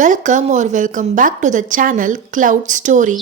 Welcome back to the channel Cloud Story.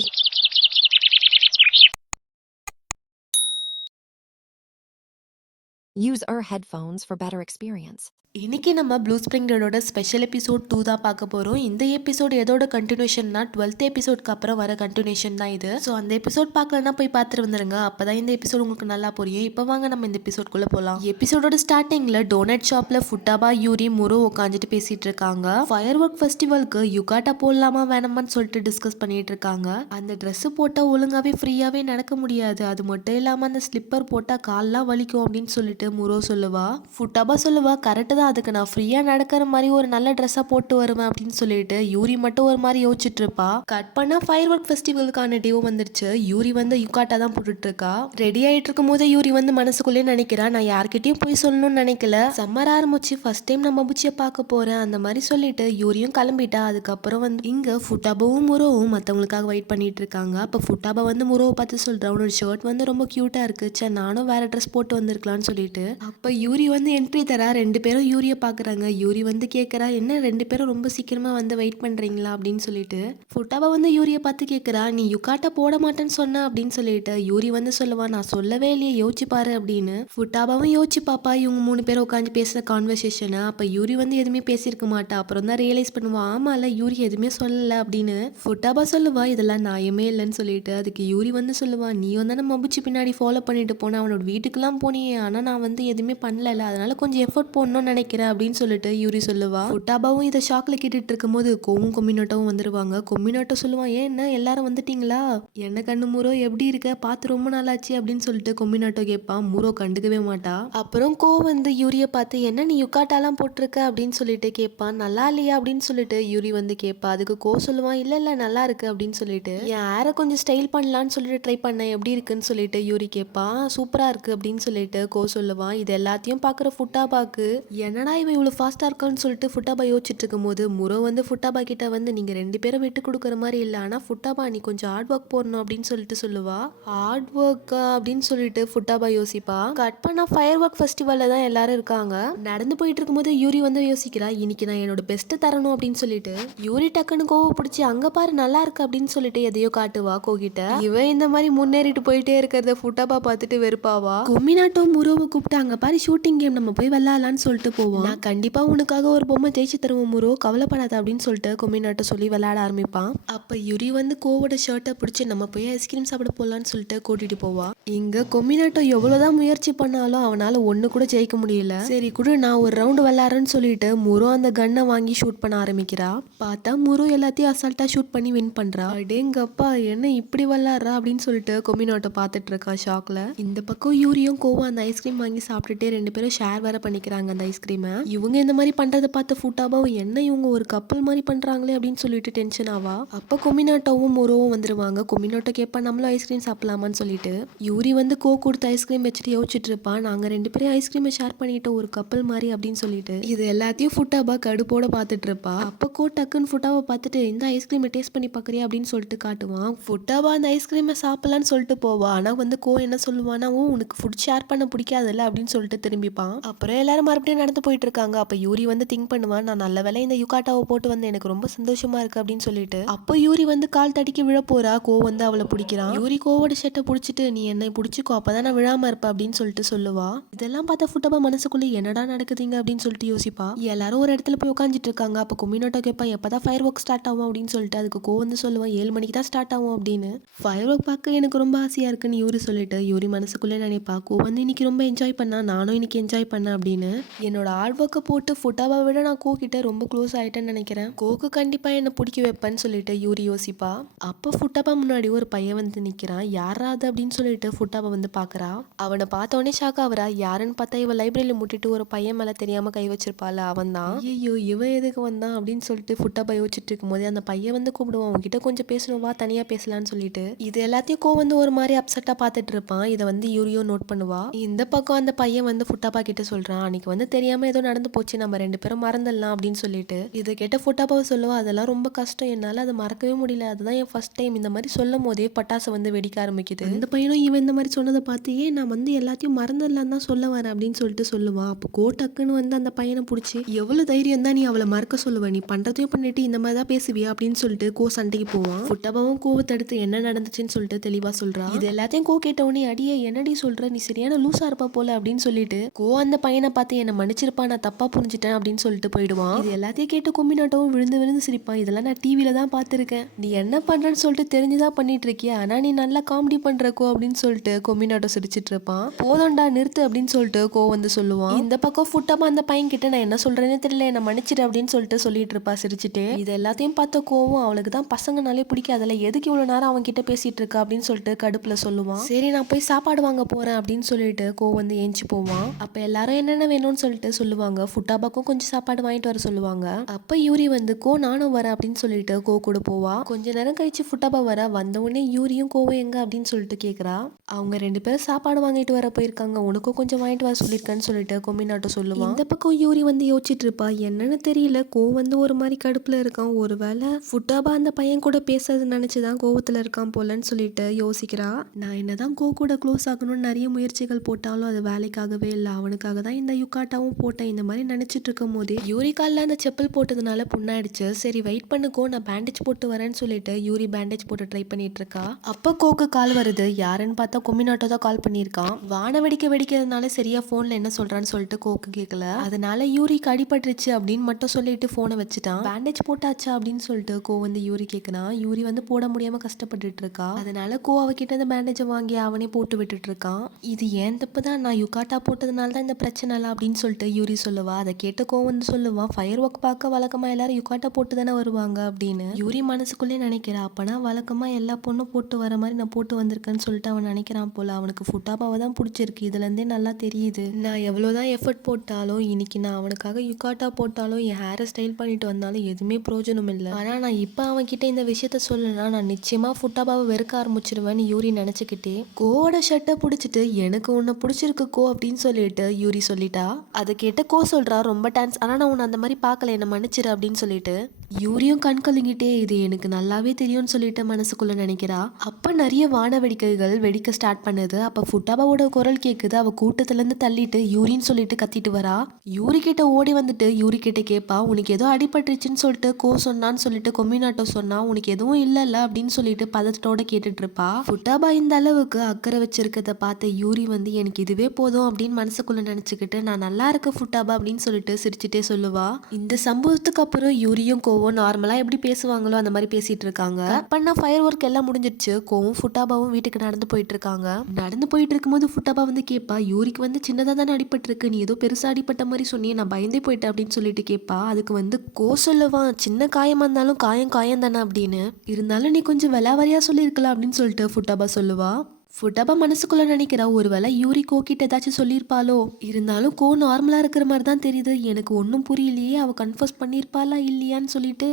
Use our headphones for better experience. இன்னைக்கு நம்ம blue spring டேடோட special episode 2 தான் பார்க்க போகிறோம். இந்த எபிசோட் எதோட கண்டினியூஷன்னா 12th எபிசோட்க்கு அப்புறம் வர கண்டினியூஷன் தான் இது. ஸோ அந்த எபிசோட் பார்க்கலன்னா போய் பார்த்துட்டு வந்துருங்க. அப்போ தான் இந்த எபிசோட் உங்களுக்கு நல்லா புரியும். இப்போ வாங்க நம்ம இந்த எபிசோட்குள்ளே போகலாம். எபிசோடோட ஸ்டார்டிங்கில் டோனட் ஷாப்பில் ஃபுட்டாபா யூரி முரோ உட்காந்துட்டு பேசிட்டு இருக்காங்க. ஃபயர் ஒர்க் ஃபெஸ்டிவலுக்கு யுகாட்டா போடலாமா வேணாமான்னு சொல்லிட்டு டிஸ்கஸ் பண்ணிட்டு இருக்காங்க. அந்த ட்ரெஸ் போட்டால் ஒழுங்காவே ஃப்ரீயாகவே நடக்க முடியாது. அது மட்டும் இல்லாமல் அந்த ஸ்லிப்பர் போட்டால் கால்லாம் வலிக்கும் அப்படின்னு சொல்லிட்டு முரோ சொல்லுவா. ஃபுட்டாபா சொல்லுவா கரெக்டு அதுக்கு நான் ஃப்ரீயா நடக்கிற மாதிரி ஒரு நல்ல ட்ரெஸ்ஸா போட்டு வருவேன் அப்படின்னு சொல்லிட்டு யூரி மட்டும் ஒரு மாதிரி யோசிச்சுட்டு இருப்பா. கட் பண்ணா ஃபயர் ஒர்க் ஃபெஸ்டிவலுக்கான டே வந்துருச்சு. யூரி வந்து யுகாட்டா தான் போட்டுட்டு இருக்கா. ரெடி ஆயிட்டு இருக்கும் போது யூரி வந்து மனசுக்குள்ளே நினைக்கிறா, நான் யார்கிட்டயும் போய் சொல்லணும்னு நினைக்கல, சம்மர் ஆரம்பிச்சு ஃபர்ஸ்ட் டைம் நம்ம புச்சியை பார்க்க போறேன் அந்த மாதிரி சொல்லிட்டு யூரியும் கிளம்பிட்டா. அதுக்கப்புறம் வந்து இங்க ஃபுட்டாபாவும் முரோவும் மற்றவங்களுக்காக வெயிட் பண்ணிட்டு இருக்காங்க. அப்போ ஃபுட்டாபா வந்து முரோவை பார்த்து சொல்றா, உன்னோட ஷர்ட் வந்து ரொம்ப கியூட்டா இருக்கு, சே நானும் வேற ட்ரெஸ் போட்டு வந்திருக்கலாம்னு சொல்லிட்டு. அப்ப யூரி வந்து என்ட்ரி தரா. ரெண்டு பேரும் யூரியை பார்க்குறாங்க. யூரி வந்து கேட்குறா, என்ன ரெண்டு பேரும் ரொம்ப சீக்கிரமாக வந்து வெயிட் பண்ணுறீங்களா அப்படின்னு சொல்லிட்டு. ஃபுட்டாபா வந்து யூரியை பார்த்து கேட்குறா, நீ யுகாட்டா போட மாட்டேன்னு சொன்ன அப்படின்னு சொல்லிட்டு. யூரி வந்து சொல்லுவா, நான் சொல்லவே இல்லையே, யோசிச்சு பாரு அப்படின்னு. ஃபுட்டாபாவும் யோசிச்சு பாப்பா இவங்க 3 பேரும் உட்காந்து பேசுகிற கான்வர்சேஷனை. அப்போ யூரி வந்து எதுவுமே பேசியிருக்க மாட்டா. அப்புறம் தான் ரியலைஸ் பண்ணுவா, ஆமால யூரி எதுவுமே சொல்லலை அப்படின்னு. ஃபுட்டாபா சொல்லுவா, இதெல்லாம் நியாயமே இல்லைன்னு சொல்லிட்டு. அதுக்கு யூரி வந்து சொல்லுவா, நீயும் தானே மபுச்சு பின்னாடி ஃபாலோ பண்ணிட்டு போன, அவனோட வீட்டுக்கெல்லாம் போனியே, ஆனால் நான் வந்து எதுவுமே பண்ணல, அதனால கொஞ்சம் எஃபர்ட் போடணும்னு நினைக்கிறேன் அப்படின்னு சொல்லிட்டு யூரி சொல்லுவா. ஃபுட்டாபாவும் இதை ஷாக்ல கேட்டுட்டு இருக்கும் போது கோவும் கொமினோட்டோவும் வந்துருவாங்க. கொமினோட்டோ சொல்லுவான், ஏன் என்ன எல்லாரும் வந்துட்டீங்களா, என்ன கண்ணு முரோ எப்படி இருக்க, பார்த்து ரொம்ப நாளாச்சு அப்படின்னு சொல்லிட்டு கொமினோட்டோ கேட்பான். முரோ கண்டுக்கவே மாட்டா. அப்புறம் கோ வந்து யூரியை பார்த்து, என்ன நீ யுகாட்டாலாம் போட்டிருக்க அப்படின்னு சொல்லிட்டு கேட்பான். நல்லா இல்லையா அப்படின்னு சொல்லிட்டு யூரி வந்து கேட்பா. அதுக்கு கோ சொல்லுவான், இல்ல இல்ல நல்லா இருக்கு அப்படின்னு சொல்லிட்டு. என் ஏரை கொஞ்சம் ஸ்டைல் பண்ணலான்னு சொல்லிட்டு ட்ரை பண்ணேன், எப்படி இருக்குன்னு சொல்லிட்டு யூரி கேட்பான். சூப்பரா இருக்கு அப்படின்னு சொல்லிட்டு கோ சொல்லுவான். இது எல்லாத்தையும் பார்க்குற ஃபுட்டாபாக்கு என்னடா இவன் இவ்வளோ ஃபாஸ்ட்டாக இருக்கான்னு சொல்லிட்டு ஃபுட்டாபா யோசிச்சுட்டு இருக்கும் போது முரோ வந்து ஃபுட்டாபா கிட்ட வந்து, நீங்கள் 2 பேரும் விட்டு கொடுக்குற மாதிரி இல்லை, ஆனால் ஃபுட்டாபா நீ கொஞ்சம் ஹார்ட் ஒர்க் போடணும் அப்படின்னு சொல்லிட்டு சொல்லுவா. ஹார்ட் ஒர்க்கா அப்படின்னு சொல்லிட்டு ஃபுட்டாபா யோசிப்பா. கட் பண்ணா ஃபயர் ஒர்க் ஃபெஸ்டிவலில் தான் எல்லாரும் இருக்காங்க. நடந்து போயிட்டு இருக்கும்போது யூரி வந்து யோசிக்கிறா, இன்னைக்கு நான் என்னோட பெஸ்ட்டு தரணும் அப்படின்னு சொல்லிட்டு. யூரி டக்குன்னு கோவ பிடிச்சி, அங்கே பாரு நல்லா இருக்கு அப்படின்னு சொல்லிட்டு எதையோ காட்டுவா கோகிட்ட. இவன் இந்த மாதிரி முன்னேறிட்டு போயிட்டே இருக்கிறத ஃபுட்டாபா பார்த்துட்டு வெறுப்பாவா. கொமினாட்டோ முரோவை கூப்பிட்டு, அங்கே பாரு ஷூட்டிங் கேம், நம்ம போய் விளையாடலான்னு சொல்லிட்டு போவான். நான் கண்டிப்பா உனக்காக ஒரு பொம்மை ஜெயிச்சு தருவோம் முரோ, கவலைப்படாத அப்படின்னு சொல்லிட்டு கொமினாட்ட சொல்லி விளையாட ஆரம்பிப்பான். அப்ப யுரி வந்து கோவோட ஷர்ட்டை பிடிச்சி, நம்ம போய் ஐஸ்கிரீம் சாப்பிட போலான்னு சொல்லிட்டு கூட்டிட்டு போவா. இங்க கொமினாட்டோ எவ்வளவுதான் முயற்சி பண்ணாலும் அவனால ஒண்ணு கூட ஜெயிக்க முடியல. சரி குடு, நான் ஒரு ரவுண்ட் விளையாடுறேன்னு சொல்லிட்டு முரோ அந்த கன்னை வாங்கி ஷூட் பண்ண ஆரம்பிக்கிறா. பார்த்தா முரோ எல்லாத்தையும் அசால்ட்டா ஷூட் பண்ணி வின் பண்றா. அடேங்கப்பா என்ன இப்படி விளையாடுறா அப்படின்னு சொல்லிட்டு கொமினாட்டோ பார்த்துட்டு இருக்கா ஷாக்ல. இந்த பக்கம் யூரியும் கோவம் அந்த ஐஸ்கிரீம் வாங்கி சாப்பிட்டுட்டே 2 பேரும் ஷேர் வேற பண்ணிக்கிறாங்க அந்த ஐஸ்கிரீமை. இவங்க இந்த மாதிரி பண்றதை பார்த்து ஃபுட்டாபாவும், என்ன இவங்க ஒரு கப்பல் மாதிரி பண்றாங்களே அப்படின்னு சொல்லிட்டு டென்ஷன் ஆவா. அப்ப கொமினாட்டோவும் முரோவும் வந்துருவாங்க. கொமினாட்டோ கேட்பா, நம்மளும் ஐஸ்கிரீம் சாப்பிடலாமான்னு சொல்லிட்டு. யூரி வந்து கோ கொடுத்த ஐஸ்கிரீம் வச்சுட்டு யோசிச்சுட்டு இருப்பா, நாங்க 2 பேரும் ஐஸ்கிரீமை ஷேர் பண்ணிட்டு ஒரு கப்பல் மாதிரி அப்படின்னு சொல்லிட்டு. இது எல்லாத்தையும் ஃபுட்டாபா கடுப்போட பார்த்துட்டு இருப்பா. அப்ப கோ டக்குன்னு ஃபுட்டாவை பார்த்துட்டு, இந்த ஐஸ்கிரீமை டேஸ்ட் பண்ணி பார்க்கறியா அப்படின்னு சொல்லிட்டு காட்டுவான். ஃபுட்டாபா அந்த ஐஸ்கிரீமை சாப்பிடலான்னு சொல்லிட்டு போவா. ஆனா வந்து கோ என்ன சொல்லுவானா, ஓ உனக்கு ஃபுட் ஷேர் பண்ண பிடிக்காதுல்ல அப்படின்னு சொல்லிட்டு திரும்பிப்பான். அப்புறம் எல்லாரும் மறுபடியும் நடந்து போயிட்டு இருக்காங்க. அப்ப யூரி வந்து திங்க் பண்ணுவான், நான் நல்ல வேளை இந்த யுகாட்டாவை போட்டு வந்து எனக்கு ரொம்ப சந்தோஷமா இருக்கு அப்படின்னு சொல்லிட்டு. அப்போ யூரி வந்து கால் தடிக்கி விழ போறா. கோ வந்து அவளை பிடிக்கிறான். யூரி கோவோட ஷர்ட்டை பிடிச்சிட்டு, நீ என்னை பிடிச்சிக்கோ அப்பதான் நான் விழாம இருப்பேன் அப்படின்னு சொல்லிட்டு சொல்லுவா. இதெல்லாம் பார்த்தா ஃபுட்டாபா மனசுக்குள்ளே என்னடா நடக்குதுங்க அப்படின்னு சொல்லிட்டு யோசிப்பா. எல்லாரும் ஒரு இடத்துல போய் உட்காந்துட்டு இருக்காங்க. அப்போ கொமினோட்டோ கேட்பான், எப்பதான் ஃபயர் ஒர்க் ஸ்டார்ட் ஆகும் அப்படின்னு சொல்லிட்டு. அதுக்கு கோ வந்து சொல்லுவான், 7 மணிக்கு தான் ஸ்டார்ட் ஆகும் அப்படின்னு. ஃபயர் ஒர்க் பார்க்க எனக்கு ரொம்ப ஆசையா இருக்குன்னு யூரி சொல்லிட்டு யூரி மனசுக்குள்ளே நினைப்பா, கோ வந்து இன்னைக்கு ரொம்ப என்ஜாய் பண்ணா, நானும் இன்னைக்கு என்ஜாய் பண்ணேன் அப்படின்னு. என்னோட ஹார்ட் ஒர்க்கை போட்டு ஃபுட்டாவை விட நான் கோ கிட்ட ரொம்ப க்ளோஸ் ஆயிட்டேன்னு நினைக்கிறேன், கோக்கு கண்டிப்பா என்ன பிடிக்க வைப்பேன்னு சொல்லிட்டு யூரி யோசிப்பா. அப்போ ஃபுட்டாபா முன்னாடி ஒரு பையன் வந்து நிக்கிறான். யாராது அப்படின்னு சொல்லிட்டு ஃபுட்டாபா வந்து பாக்குறா. அவனை பார்த்தோன்னே ஷாக் ஆகுறா. யாருன்னு பார்த்தா இவ லைப்ரரியில முட்டிட்டு ஒரு பையன் மேல தெரியாம கை வச்சிருப்பாள் அவன் தான். ஐயோ இவன் எதுக்கு வந்தான் அப்படின்னு சொல்லிட்டு ஃபுட்டாபா யோசிச்சுட்டு இருக்கும் போதே அந்த பையன் வந்து கூப்பிடுவான், அவன்கிட்ட கொஞ்சம் பேசணும் வா, தனியா பேசலான்னு சொல்லிட்டு. இது எல்லாத்தையும் கோ வந்து ஒரு மாதிரி அப்செட்டா பார்த்துட்டு இருப்பான். இதை வந்து யூரியோ நோட் பண்ணுவா. இந்த பக்கம் அந்த பையன் வந்து ஃபுட்டாபா கிட்ட சொல்றான், அன்னைக்கு வந்து தெரியாம ஏதோ நடந்து போச்சு, நம்ம 2 பேரும் மறந்துடலாம் அப்படின்னு சொல்லிட்டு. இதை கேட்ட ஃபுட்டாபாவை சொல்லுவா, அதெல்லாம் ரொம்ப கஷ்டம், என்னால அதை மறக்கவே முடியல, அதுதான் என் ஃபர்ஸ்ட் டைம். இந்த மாதிரி சொல்லும் போதே பட்டாசு வந்து வெடிக்க ஆரம்பிக்குது. அந்த பையனும் இவன் இந்த மாதிரி சொன்னதை பார்த்து, ஏன் நான் வந்து எல்லாத்தையும் மறந்துடலாம் தான் சொல்ல வரேன் அப்படின்னு சொல்லிட்டு சொல்லுவான். அப்போ கோ டக்குன்னு வந்து அந்த பையனை பிடிச்சி, எவ்வளவு தைரியம் தான் நீ அவளை மறக்க சொல்லுவ, நீ பண்றதையும் பண்ணிட்டு இந்த மாதிரி தான் பேசுவியா அப்படின்னு சொல்லிட்டு கோ சண்டைக்கு போவான். ஃபுட்டாபாவும் கோவத்தை எடுத்து என்ன நடந்துச்சுன்னு சொல்லிட்டு தெளிவா சொல்றா. இது எல்லாத்தையும் கோ கேட்ட உடனே, அடியே என்னடி சொல்ற, நீ சரியான லூசா இருப்பா போல அப்படின்னு சொல்லிட்டு கோ அந்த பையனை பார்த்து, என்ன மன்னிச்சிருப்பா, நான் தப்பா புரிஞ்சுட்டேன் அப்படின்னு சொல்லிட்டு போயிடுவான். இது எல்லாத்தையும் கேட்டு கும்மினாட்டவும் விழுந்து விழுந்து சிரிப்பான். இதெல்லாம் நான் டிவில தான் பார்த்திருக்கேன், நீ என்ன பண்றன்னு சொல்லிட்டு தெரிஞ்சுதான் பண்ணிட்டு இருக்கியா, ஆனா நீ நல்லா காமெடி பண்றக்கோ அப்படின்னு சொல்லிட்டு கொம்மினாட்டோ சிரிச்சிட்டு இருப்பான். போதண்டா நிறுத்து அப்படின்னு சொல்லிட்டு கோ வந்து சொல்லுவான். இந்த பக்கம் ஃபுட்டாபா அந்த பையன் கிட்ட, நான் என்ன சொல்றேன்னு தெரியல, என்ன மன்னிச்சிடு அப்படின்னு சொல்லிட்டு சொல்லிட்டு இருப்பா சிரிச்சுட்டு. இது எல்லாத்தையும் பார்த்த கோவும், அவளுக்கு தான் பசங்கனாலே பிடிக்காதுல, எதுக்கு இவ்வளவு நேரம் அவன் கிட்ட பேசிட்டு இருக்கா அப்படின்னு சொல்லிட்டு கடுப்புல சொல்லுவான். சரி நான் போய் சாப்பாடு வாங்க போறேன் அப்படின்னு சொல்லிட்டு கோ வந்து ஏஞ்சி போவான். அப்ப எல்லாரும் என்னென்ன வேணும்னு சொல்லிட்டு சொல்லுவாங்க. ஃபுட்டாபாக்கும் கொஞ்சம் சாப்பாடு வாங்கிட்டு வர சொல்லுவாங்க. அப்ப யூரி வந்து, கோ நானும் வரேன் அப்படின்னு சொல்லிட்டு கோ கூட போவா. கொஞ்ச நேரம் கழிச்சு ஃபுட்டாபா வர வந்த உடனே யூரியும் கோவும் எங்க அப்படின்னு சொல்லிட்டு கேக்குறா. அவங்க 2 பேரும் சாப்பாடு வாங்கிட்டு வர போயிருக்காங்க, உனக்கும் கொஞ்சம் வாங்கிட்டு வர சொல்லியிருக்கேன்னு சொல்லிட்டு கொம்மினாட்டோ சொல்லுவான். இந்த பக்கம் யூரி வந்து யோசிச்சுட்டு இருப்பா, என்னன்னு தெரியல, கோ வந்து ஒரு மாதிரி கடுப்புல இருக்கான், ஒருவேளை ஃபுட்டாபா அந்த பையன் கூட பேசுறது நினைச்சுதான் கோவத்துல இருக்கான் போலன்னு சொல்லிட்டு யோசிக்கிறா. நான் என்னதான் கோ கூட க்ளோஸ் ஆகணும்னு நிறைய முயற்சிகள் போட்டாலும் அது வேலைக்காகவே இல்லை, அவனுக்காக தான் இந்த யுக்காட்டாவும் போட்டேன். இந்த மாதிரி நினைச்சிட்டு இருக்கும் போதே யூரி காலில் அந்த செப்பல் போட்டதுனால புண்ணாயிடுச்சு. சரி வெயிட் பண்ணுக்கோ, நான் பேண்டேஜ் போட்டு வரேன்னு சொல்லிட்டு யூரி பேண்டேஜ் போட்டு ட்ரை பண்ணிட்டு இருக்கா. அப்ப கோக்கு கால் வருது. யாருன்னு பார்த்தா கொம்மினாட்டோ தான் கால் பண்ணியிருக்கான். வான வெடிக்கிறதுனால சரியா போன்ல என்ன சொல்றான்னு சொல்லிட்டு கோக்கு கேட்கல. அதனால யூரிக்கு அடிபட்டுருச்சு அப்படின்னு மட்டும் சொல்லிட்டு போனை வச்சுட்டான். பேண்டேஜ் போட்டாச்சா அப்படின்னு சொல்லிட்டு கோ வந்து யூரி கேட்கறான். யூரி வந்து போட முடியாம கஷ்டப்பட்டுட்டு இருக்கா. அதனால கோ அவகிட்ட இந்த பேண்டேஜை வாங்கி அவனே போட்டு விட்டுட்டு இருக்கான். இது ஏன் தப்பு தான், நான் யுக்காட்டா போட்டதுனால தான் இந்த பிரச்சனை இல்லை அப்படின்னு சொல்லிட்டு யூரி சொல்லுவா. அதை கேட்டு கோ வந்து சொல்லுவான், ஃபயர் ஒர்க் பார்க்க வழக்கமா எல்லாரும் யுக்காட்டா போட்டு தானே வருவாங்க அப்படின்னு. யூரி மனசுக்குள்ளே நினைக்கிறா, அப்பனா வழக்கமா எல்லா பொண்ணும் போட்டு வர மாதிரி நான் போட்டு வந்திருக்கேன்னு சொல்லிட்டு அவன் நினைக்கிறான் போல. அவனுக்கு ஃபுட்டாபாவை தான் பிடிச்சிருக்கு, இதுல இருந்தே நல்லா தெரியுது. நான் எவ்வளவுதான் எஃபர்ட் போட்டாலும், இன்னைக்கு நான் அவனுக்காக யுக்காட்டா போட்டாலும், என் ஹேரை ஸ்டைல் பண்ணிட்டு வந்தாலும் எதுவுமே பிரயோஜனம் இல்லை. ஆனா நான் இப்ப அவன் கிட்ட இந்த விஷயத்த சொல்லனா, நான் நிச்சயமா ஃபுட்டாபாவை வெறுக்க ஆரம்பிச்சிருவேன்னு யூரி நினைச்சுக்கிட்டே கோவோட ஷர்ட்டை பிடிச்சிட்டு, எனக்கு உன்னை பிடிச்சிருக்கு கோ அப்படின்னு சொல்லிட்டு யூரி சொல்லிட்டா. அதை கேட்ட கோ சொல்றா, ரொம்ப தேங்க்ஸ், ஆனா நான் உன்னை அந்த மாதிரி பார்க்கல, என்ன மன்னிச்சிரு அப்படின்னு சொல்லிட்டு. யூரியும் கண் கலங்கிட்டே, இது எனக்கு நல்லாவே தெரியும்னு சொல்லிட்டு மனசுக்குள்ள நினைக்கிறா. அப்ப நிறைய வான வெடிக்கைகள் வெடிக்க ஸ்டார்ட் பண்ணுது. அப்ப ஃபுட்டாபாவோட குரல் கேக்குது. அவ கூட்டத்துல இருந்து தள்ளிட்டு யூரின்னு சொல்லிட்டு கத்திட்டு வரா. யூரி கிட்ட ஓடி வந்துட்டு யூரி கிட்ட கேப்பா, உனக்கு ஏதோ அடிபட்டுருச்சுன்னு சொல்லிட்டு கோ சொன்னான்னு சொல்லிட்டு கொம்மினாட்டோ சொன்னா, உனக்கு எதுவும் இல்லல்ல அப்படின்னு சொல்லிட்டு பதட்டத்தோட கேட்டுட்டு இருப்பா. ஃபுட்டாபா இந்த அளவுக்கு அக்கறை வச்சிருக்கத பார்த்த யூரி வந்து, எனக்கு இதுவே போதும் அப்படின்னு மனசுக்குள்ள நினைச்சுக்கிட்டு, நான் நல்லா இருக்க ஃபுட்டாபா அப்படின்னு சொல்லிட்டு சிரிச்சுட்டே சொல்லுவா. இந்த சம்பவத்துக்கு அப்புறம் யூரியும் கோவும் நார்மலா எப்படி பேசுவாங்களோ அந்த மாதிரி பேசிட்டு இருக்காங்க. பண்ண ஃபயர் ஒர்க் எல்லாம் முடிஞ்சிருச்சு. கோவும் ஃபுட்டாபாவும் வீட்டுக்கு நடந்து போயிட்டு இருக்காங்க. நடந்து போயிட்டு இருக்கும்போது ஃபுட்டாபா வந்து கேப்பா, யூரிக்கு வந்து சின்னதா தானே அடிபட்டு இருக்கு, நீ ஏதோ பெருசா அடிப்பட்ட மாதிரி சொன்னியே, நான் பயந்தே போயிட்டேன் அப்படின்னு சொல்லிட்டு கேப்பா. அதுக்கு வந்து கோ சொல்லுவான், சின்ன காயமா இருந்தாலும் காயம் காயம் தானே அப்படின்னு, இருந்தாலும் நீ கொஞ்சம் விலாவரியா சொல்லியிருக்கலாம் அப்படின்னு சொல்லிட்டு ஃபுட்டாபா சொல்லுவா. ஃபுட்டாபா மனசுக்குள்ள நினைக்கிறா, ஒருவேளை யூரி கோ கிட்ட ஏதாச்சும் சொல்லியிருப்பாளோ, இருந்தாலும் கோ நார்மலா இருக்கிற மாதிரி தான் தெரியுது, எனக்கு ஒன்றும் புரியலையே, அவ கன்ஃபர்ஸ் பண்ணியிருப்பாளா இல்லையான்னு சொல்லிட்டு.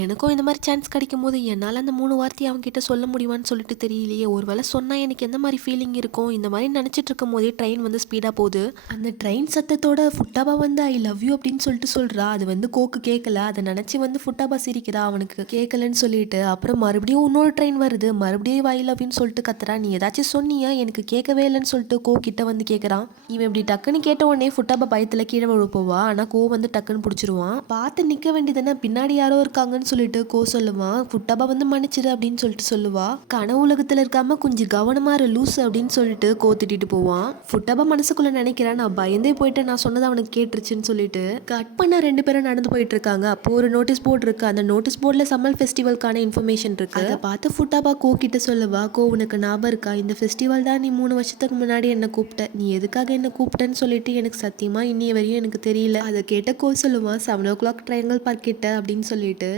எனக்கும் இந்த மாதிரி சான்ஸ் கிடைக்கும் போது என்னால் அந்த 3 வார்த்தையை அவங்க கிட்ட சொல்ல முடியுமான்னு சொல்லிட்டு தெரியலையே, ஒருவேளை சொன்னால் எனக்கு எந்த மாதிரி ஃபீலிங் இருக்கும், இந்த மாதிரி நினச்சிட்டு இருக்கும் போதே ட்ரெயின் வந்து ஸ்பீடாக போகுது. அந்த ட்ரெயின் சத்தத்தோட ஃபுட்டாபா வந்து ஐ லவ் யூ அப்படின்னு சொல்லிட்டு சொல்கிறா. அது வந்து கோக்கு கேட்கல. அதை நினச்சி வந்து ஃபுட்டாபா சிரிக்கிறா, அவனுக்கு கேட்கலன்னு சொல்லிட்டு. அப்புறம் மறுபடியும் இன்னொரு ட்ரெயின் வருது, மறுபடியும் ஐ லவ் யூன்னு சொல்லிட்டு கத்துறா. நீ ஏதாச்சும் சொன்னியா, எனக்கு கேட்கவே இல்லைன்னு சொல்லிட்டு கோ கிட்ட வந்து கேட்குறான். இவன் இப்படி டக்குன்னு கேட்ட உடனே ஃபுட்டாபா பயத்தில் கீழே விழ போவா. ஆனால் கோ வந்து டக்குன்னு பிடிச்சிருவான். பார்த்து நிற்க வேண்டியதுன்னா, பின்னாடி யாரோ இருக்காங்க சொல்லிட்டு கோ சொல்லுவான். ஃபுட்டாபா வந்து மன்னிச்சிரு அப்படின்னு சொல்லிட்டு சொல்லுவா. கனவு உலகத்துல இருக்காம கொஞ்சம் கவனமா இரு லூசு அப்படின்னு சொல்லிட்டு கோ திட்டிட்டு போவான். ஃபுட்டாபா மனசுக்குள்ள நினைக்கிறான், நான் பயந்தே போயிட்டு நான் சொன்னது அவனுக்கு கேட்டுருச்சுன்னு சொல்லிட்டு. கட் பண்ண 2 பேரும் நடந்து போயிட்டு இருக்காங்க. அப்போ ஒரு நோட்டீஸ் போர்டு இருக்கு. அந்த நோட்டீஸ் போர்டுல சம்மர் ஃபெஸ்டிவல்கான இன்ஃபர்மேஷன் இருக்கு. அதை பார்த்து ஃபுட்டாபா கோ கிட்ட சொல்லுவா, கோ உனக்கு ஞாபகம் இருக்கா, இந்த ஃபெஸ்டிவல் தான் நீ 3 வருஷத்துக்கு முன்னாடி என்ன கூப்பிட்ட, நீ எதுக்காக என்ன கூப்பிட்டேன்னு சொல்லிட்டு எனக்கு சத்தியமா இன்னைய வரையும் எனக்கு தெரியல. அதை கேட்ட கோ சொல்லுவான், 7 o'clock ட்ரையாங்கல் பார்க் கிட்ட அப்படின்னு சொல்லிட்டு,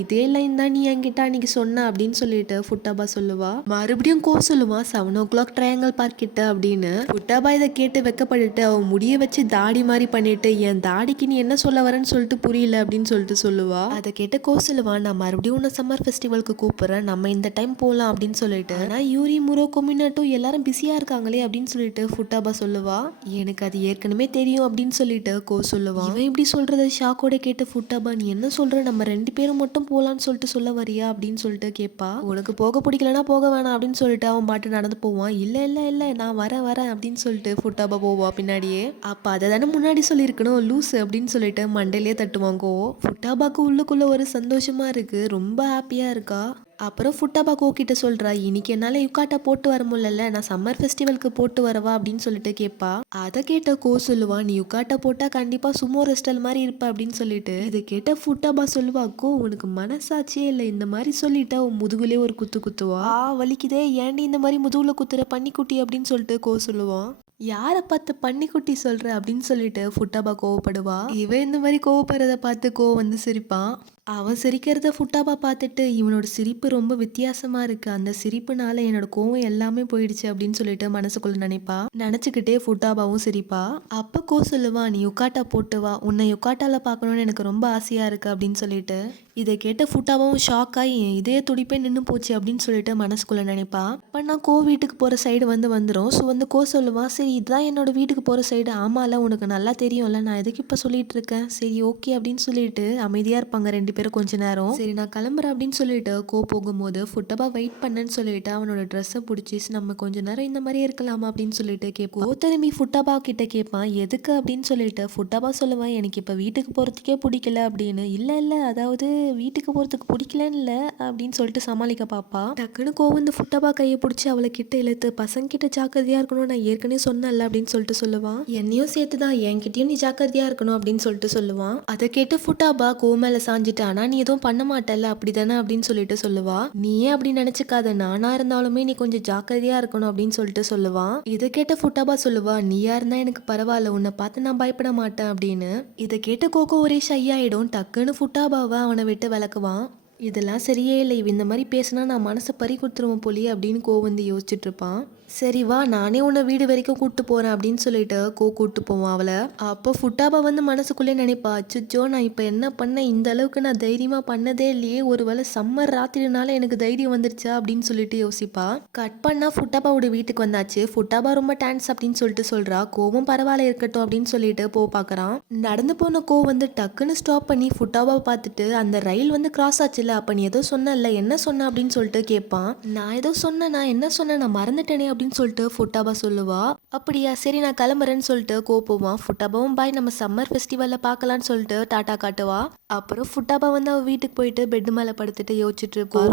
இதே லைன் தான் நீ என்கிட்ட அன்னைக்கு சொன்ன அப்படின்னு சொல்லிட்டு ஃபுட்டாபா சொல்லுவா. மறுபடியும் கோ சொல்லுவான் 7 o'clock ட்ரையாங்கல் பார்க் கிட்ட அப்படின்னு. ஃபுட்டாபா இதை கேட்டு வெக்கப்பட்டுட்டு அவன் முடிய வச்சு தாடி மாதிரி பண்ணிட்டு என் தாடிக்கு நீ என்ன சொல்ல வரேன்னு சொல்லிட்டு புரியல அப்படின்னு சொல்லிட்டு சொல்லுவா. அதை கேட்டு கோ சொல்லுவான், நான் மறுபடியும் உன்னை சம்மர் ஃபெஸ்டிவலுக்கு கூப்பிடுறேன், நம்ம இந்த டைம் போகலாம் அப்படின்னு சொல்லிட்டு. ஆனா யூரி முரோ கொமினாட்டோ எல்லாரும் பிஸியா இருக்காங்களே அப்படின்னு சொல்லிட்டு ஃபுட்டாபா சொல்லுவா. எனக்கு அது ஏற்கனவே தெரியும் அப்படின்னு சொல்லிட்டு கோ சொல்லுவான். இவன் இப்படி சொல்றத ஷாக்கோட கேட்டு ஃபுட்டாபா, நீ என்ன சொல்ற, நம்ம 2 பேரும் மட்டும் போலான்னு சொல்லிட்டு சொல்ல வரியா அப்படின்னு சொல்லிட்டு கேட்பா. உனக்கு போக பிடிக்கலனா போக வேணாம் அப்படின்னு சொல்லிட்டு அவன் பாட்டு நடந்து போவான். இல்ல இல்ல இல்ல நான் வரேன் அப்படின்னு சொல்லிட்டு ஃபுட்டாபா போவா பின்னாடியே. அப்ப அதை தானே முன்னாடி சொல்லியிருக்கணும் லூஸ் அப்படின்னு சொல்லிட்டு மண்டையிலே தட்டுவாங்கோ. ஃபுட்டாபாக்கு உள்ளுக்குள்ள ஒரு சந்தோஷமா இருக்கு, ரொம்ப ஹாப்பியா இருக்கா. அப்புறம் ஃபுட்டாபா கோ கிட்ட சொல்றா, இன்னைக்கு என்னால யுக்காட்டா போட்டு வர முடியல, நான் சம்மர் ஃபெஸ்டிவலுக்கு போட்டு வரவா அப்படின்னு சொல்லிட்டு கேட்பா. அதை கேட்ட கோ சொல்லுவா, நீ யுக்காட்டா போட்டா கண்டிப்பா சுமோ ரெஸ்டல் மாதிரி இருப்ப அப்படின்னு சொல்லிட்டு. இதை கேட்ட ஃபுட்டாபா சொல்லுவா, கோ உனக்கு மனசாட்சியே இல்லை, இந்த மாதிரி சொல்லிட்டா உன் முதுகுலே ஒரு குத்து குத்துவா. வலிக்குதே, ஏன்டி இந்த மாதிரி முதுகுல குத்துற பன்னிக்குட்டி அப்படின்னு சொல்லிட்டு கோ சொல்லுவான். யாரை பார்த்து பன்னிக்குட்டி சொல்ற அப்படின்னு சொல்லிட்டு ஃபுட்டாபா கோவப்படுவா. இவன் இந்த மாதிரி கோவப்படுறத பார்த்து கோ வந்து சிரிப்பான். அவன் சிரிக்கிறத ஃபுட்டாபா பார்த்துட்டு இவனோட சிரிப்பு ரொம்ப வித்தியாசமா இருக்கு, அந்த சிரிப்புனால என்னோட கோவம் எல்லாமே போயிடுச்சு அப்படின்னு சொல்லிட்டு மனசுக்குள்ள நினைப்பா. நினைச்சுக்கிட்டே ஃபுட்டாபாவும் சிரிப்பா. அப்ப கோ சொல்லுவா, நீ யுக்காட்டா போட்டு வா, உன்னை யுக்காட்டால பார்க்கணும்னு எனக்கு ரொம்ப ஆசையா இருக்கு அப்படின்னு சொல்லிட்டு. இதை கேட்ட ஃபுட்டாபாவும் ஷாக் ஆகி என் இதே துடிப்பே நின்று போச்சு அப்படின்னு சொல்லிட்டு மனசுக்குள்ள நினைப்பா. அப்ப நான் கோ வீட்டுக்கு போற சைடு வந்துடும். ஸோ வந்து கோ சொல்லுவா, சரி இதுதான் என்னோட வீட்டுக்கு போற சைடு, ஆமால உனக்கு நல்லா தெரியும்ல, நான் எதுக்கு இப்ப சொல்லிட்டு இருக்கேன், சரி ஓகே அப்படின்னு சொல்லிட்டு அமைதியா இருப்பாங்க 2 பேரும் கொஞ்ச நேரம். சரி நான் கிளம்புறேன் அப்படின்னு சொல்லிட்டு கோ போகும்போது ஃபுட்டாபா வெயிட் பண்ணேன்னு சொல்லிட்டு அவனோட ட்ரெஸ்ஸை பிடிச்சி நம்ம கொஞ்ச நேரம் இந்த மாதிரி இருக்கலாமா அப்படின்னு சொல்லிட்டு கேட்போம். கோ திரும்பி ஃபுட்டாபா கிட்ட கேட்பான், எதுக்கு அப்படின்னு சொல்லிட்டு. ஃபுட்டாபா சொல்லுவான், எனக்கு இப்ப வீட்டுக்கு போறதுக்கே பிடிக்கல அப்படின்னு. இல்ல அதாவது வீட்டுக்கு போறதுக்கு பிடிக்கலன்னு இல்லை அப்படின்னு சொல்லிட்டு சமாளிக்க பாப்பா. டக்குன்னு கோ வந்து ஃபுட்டாபா கையை பிடிச்சி அவளை கிட்ட இழுத்து, பசங்க கிட்ட ஜாக்கிரதையா இருக்கணும், நான் ஏற்கனவே சொன்னேன்ல அப்படின்னு சொல்லிட்டு சொல்லுவான். என்னையும் சேர்த்துதான் என்கிட்டயும் நீ ஜாக்கிரதையா இருக்கணும் அப்படின்னு சொல்லிட்டு சொல்லுவான். அதை கேட்டு ஃபுட்டாபா கோ மேல சாஞ்சிட்டு, ஆனா நீ எதுவும் பண்ண மாட்டல அப்படிதானே அப்படின்னு சொல்லிட்டு சொல்லுவா. நீயே அப்படி நினைச்சுக்காத, நானா இருந்தாலுமே நீ கொஞ்சம் ஜாக்கிரதையா இருக்கணும் அப்படின்னு சொல்லிட்டு சொல்லுவான். இதை கேட்ட ஃபுட்டாபா சொல்லுவா, நீயா இருந்தா எனக்கு பரவாயில்ல, உன்னை பார்த்து நான் பயப்பட மாட்டேன் அப்படின்னு. இதை கேட்ட கோகோ ஒரே ஷை ஆயிடும். டக்குன்னு ஃபுட்டாபாவை அவனை விட்டு விளக்குவான். இதெல்லாம் சரியே இல்லை, இந்த மாதிரி பேசினா நான் மனசை பறி கொடுத்துருவேன் போலியே அப்படின்னு கோ வந்து யோசிச்சுட்டு இருப்பான். சரி வா, நானே உன்னை வீடு வரைக்கும் கூப்பிட்டு போறேன் அப்படின்னு சொல்லிட்டு கோ கூப்பிட்டு போவான் அவளை. அப்போ ஃபுட்டாபா வந்து மனசுக்குள்ளே நினைப்பா, அச்சுச்சோ நான் இப்போ என்ன பண்ணேன், இந்த அளவுக்கு நான் தைரியமா பண்ணதே இல்லையே, ஒருவேளை சம்மர் ராத்திரினால எனக்கு தைரியம் வந்துருச்சா அப்படின்னு சொல்லிட்டு யோசிப்பா. கட் பண்ணா ஃபுட்டாபாவோட வீட்டுக்கு வந்தாச்சு. ஃபுட்டாபா ரொம்ப தேங்க்ஸ் அப்படின்னு சொல்லிட்டு சொல்றா. கோவும் பரவாயில்ல இருக்கட்டும் அப்படின்னு சொல்லிட்டு பாக்குறான். நடந்து போன கோ வந்து டக்குன்னு ஸ்டாப் பண்ணி ஃபுட்டாபா பார்த்துட்டு, அந்த ரயில் வந்து கிராஸ் ஆச்சுல, அப்ப நீ ஏதோ சொன்னல, என்ன சொன்ன அப்படின்னு சொல்லிட்டு கேட்பான். நான் ஏதோ சொன்னேன், நான் என்ன சொன்னேன், நான் மறந்துட்டேனே அப்படின்னு சொல்லிட்டு ஃபுட்டாபா சொல்லுவா. அப்படியா, சரி நான் கிளம்புறேன்னு சொல்லிட்டு கோ போவான். ஃபுட்டாபாவும் பாய் நம்ம சம்மர் ஃபெஸ்டிவல்ல பார்க்கலான்னு சொல்லிட்டு டாட்டா காட்டுவா. அப்புறம் ஃபுட்டாபா வந்து அவ வீட்டுக்கு போயிட்டு பெட் மேல படுத்துட்டு யோசிச்சுட்டு இருக்கோம்.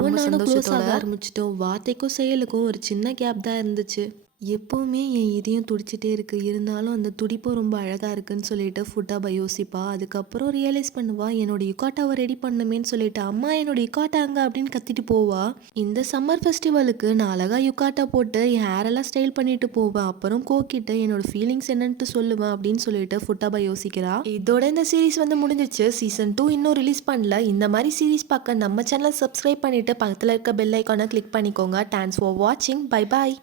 ஆரம்பிச்சிட்டோம். வார்த்தைக்கும் செயலுக்கும் ஒரு சின்ன கேப் தான் இருந்துச்சு. எப்போவுமே என் இதயம் துடிச்சிட்டே இருக்கு, இருந்தாலும் அந்த துடிப்பும் ரொம்ப அழகா இருக்குன்னு சொல்லிட்டு ஃபுட்டாபா யோசிப்பா. அதுக்கப்புறம் ரியலைஸ் பண்ணுவா, என்னோட யுக்காட்டாவை ரெடி பண்ணுமேன்னு சொல்லிட்டு அம்மா என்னோட யுக்காட்டாங்க அப்படின்னு கத்திட்டு போவா. இந்த சம்மர் ஃபெஸ்டிவலுக்கு நான் அழகா யுக்காட்டா போட்டு என் ஹேரெல்லாம் ஸ்டைல் பண்ணிட்டு போவேன், அப்புறம் கோக்கிட்ட என்னோட ஃபீலிங்ஸ் என்னன்ட்டு சொல்லுவேன் அப்படின்னு சொல்லிட்டு ஃபுட்டாபா யோசிக்கிறா. இதோட இந்த சீரீஸ் வந்து முடிஞ்சிச்சு. சீசன் 2 இன்னும் ரிலீஸ் பண்ணல. இந்த மாதிரி சீரீஸ் பார்க்க நம்ம சேனலை சப்ஸ்கிரைப் பண்ணிட்டு பக்கத்தில் இருக்க பெல் ஐக்கானை கிளிக் பண்ணிக்கோங்க. தேங்க்ஸ் ஃபார் வாட்சிங். Bye bye.